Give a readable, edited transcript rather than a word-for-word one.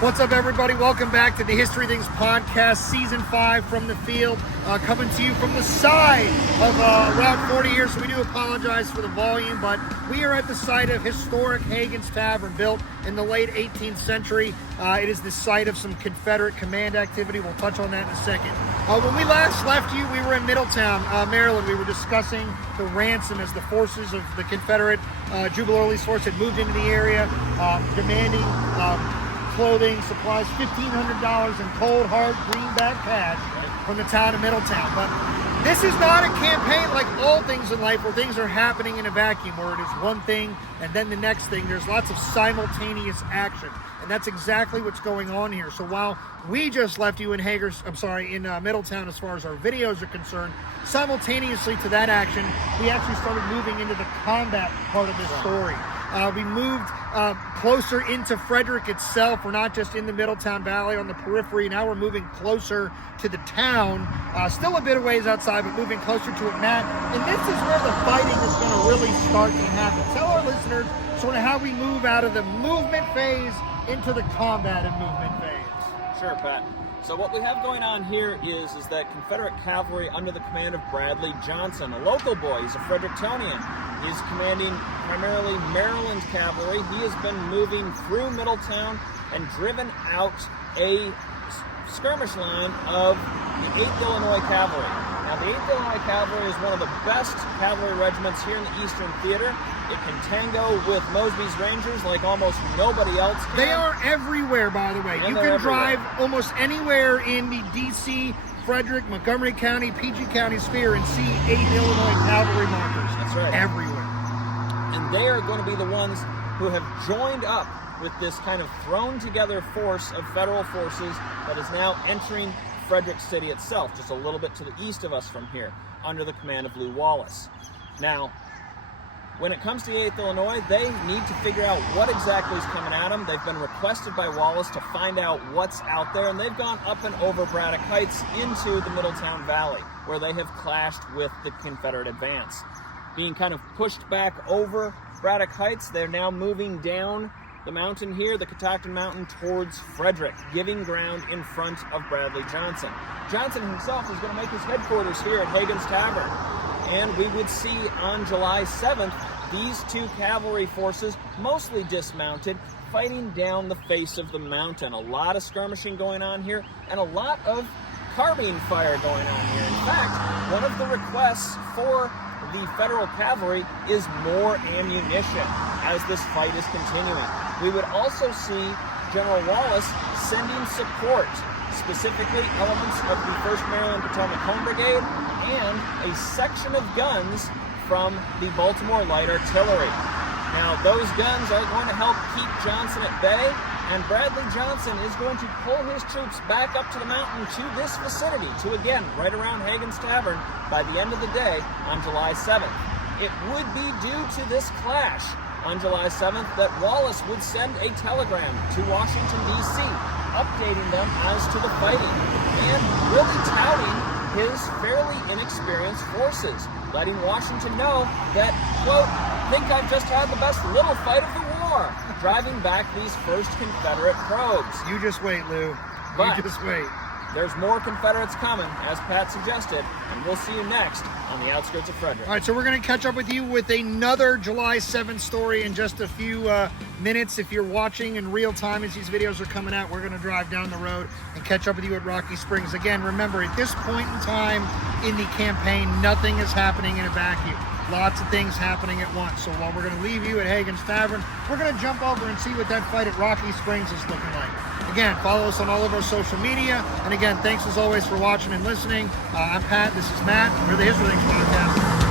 What's up, everybody? Welcome back to the History Things Podcast, Season 5 from the field, coming to you from the side of Route 40 here, so we do apologize for the volume, but we are at the site of historic Hagen's Tavern, built in the late 18th century. It is the site of some Confederate command activity. We'll touch on that in a second. When we last left you, we were in Middletown, Maryland. We were discussing the ransom as the forces of the Confederate Jubilee Police Force had moved into the area, demanding clothing, supplies, $1,500 in cold, hard greenback cash from the town of Middletown. But this is not a campaign like all things in life where things are happening in a vacuum, where it is one thing and then the next thing. There's lots of simultaneous action, and that's exactly what's going on here. So while we just left you in Middletown as far as our videos are concerned, simultaneously to that action, we actually started moving into the combat part of this story. We moved closer into Frederick itself. We're not just in the Middletown Valley on the periphery. Now we're moving closer to the town. Still a bit of ways outside, but moving closer to it, Matt. And this is where the fighting is going to really start to happen. Tell our listeners sort of how we move out of the movement phase into the combat and movement phase. Sure, Pat. So what we have going on here is that Confederate cavalry under the command of Bradley Johnson, a local boy. He's a Frederictonian. He's commanding primarily Maryland cavalry. He has been moving through Middletown and driven out a skirmish line of the 8th Illinois Cavalry. Now, the 8th Illinois Cavalry is one of the best cavalry regiments here in the Eastern Theater. It can tango with Mosby's Rangers like almost nobody else can. They are everywhere, by the way. And you can drive almost anywhere in the D.C., Frederick, Montgomery County, PG County sphere and see 8th Illinois Cavalry markers. That's right. Everywhere. And they are going to be the ones who have joined up with this kind of thrown together force of federal forces that is now entering Frederick City itself, just a little bit to the east of us from here, under the command of Lew Wallace. Now, when it comes to the 8th Illinois, they need to figure out what exactly is coming at them. They've been requested by Wallace to find out what's out there, and they've gone up and over Braddock Heights into the Middletown Valley, where they have clashed with the Confederate advance. Being kind of pushed back over Braddock Heights, they're now moving down the mountain here, the Catoctin Mountain, towards Frederick, giving ground in front of Bradley Johnson. Johnson himself is going to make his headquarters here at Hagen's Tavern. And we would see on July 7th, these two cavalry forces, mostly dismounted, fighting down the face of the mountain. A lot of skirmishing going on here, and a lot of carbine fire going on here. In fact, one of the requests for the federal cavalry is more ammunition as this fight is continuing. We would also see General Wallace sending support, specifically elements of the 1st Maryland Potomac Home Brigade and a section of guns from the Baltimore Light Artillery. Now, those guns are going to help keep Johnson at bay, and Bradley Johnson is going to pull his troops back up to the mountain to this vicinity, to again, right around Hagen's Tavern, by the end of the day on July 7th. It would be due to this clash on July 7th that Wallace would send a telegram to Washington, D.C., updating them as to the fighting, and really touting his fairly inexperienced forces, letting Washington know that, quote, think I've just had the best little fight of the war, driving back these first Confederate probes. You just wait, Lou. But you just wait. There's more Confederates coming, as Pat suggested, and we'll see you next on the outskirts of Frederick. All right, so we're going to catch up with you with another July 7th story in just a few minutes. If you're watching in real time as these videos are coming out, we're going to drive down the road and catch up with you at Rocky Springs. Again, remember, at this point in time in the campaign, nothing is happening in a vacuum. Lots of things happening at once. So while we're going to leave you at Hagen's Tavern, we're going to jump over and see what that fight at Rocky Springs is looking like. Again, follow us on all of our social media. And again, thanks as always for watching and listening. I'm Pat. This is Matt. We're the History Things Podcast.